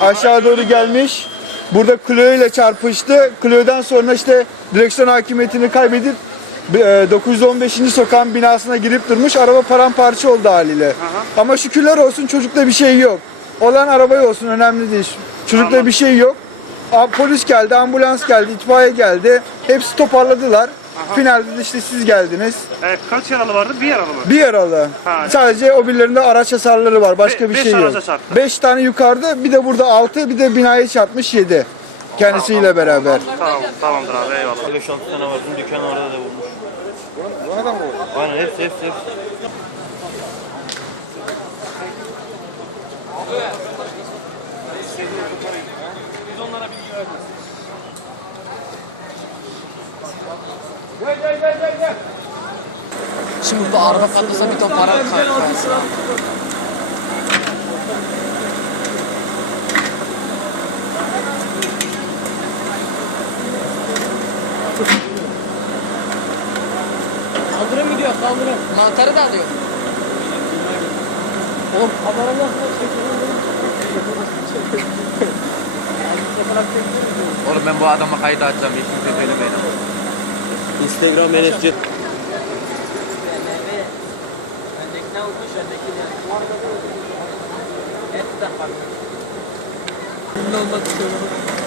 aşağı doğru gelmiş. Burada Clio ile çarpıştı. Clio'dan sonra işte direksiyon hakimiyetini kaybedip e, 915. sokağın binasına girip durmuş. Araba paramparça oldu haliyle. Ama şükürler olsun çocukta bir şey yok. Olan arabaya olsun önemli değil. Çocukta Anladım. bir şey yok. Polis geldi, ambulans geldi, itfaiye geldi. Hepsi toparladılar. Finalde de işte siz geldiniz. Evet, kaç yaralı vardı? Bir yaralı mı? Bir yaralı. Ha. Sadece o birilerinde araç hasarları var. Başka Be- bir beş şey yok. araca çarptı. Beş tane yukarıda bir de burada altı bir de binaya çarpmış yedi. Kendisiyle beraber. Tamam, tamamdır abi eyvallah. 5-6 tane var. Bizim dükkanın orada da vurmuş. Bana Şimdi burada araba patlasa bir ton para kaybedersin. Kaldırım gidiyor kaldırım. Mantarı da alıyor. Oğlum kamera nasıl Oğlum ben bu adama kaydı açacağım. Hiç kimse söylemeyin ama. Instagram NFC. olmak istiyorum.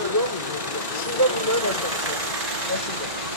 Şurada bulmaya başlamışlar. Başladı.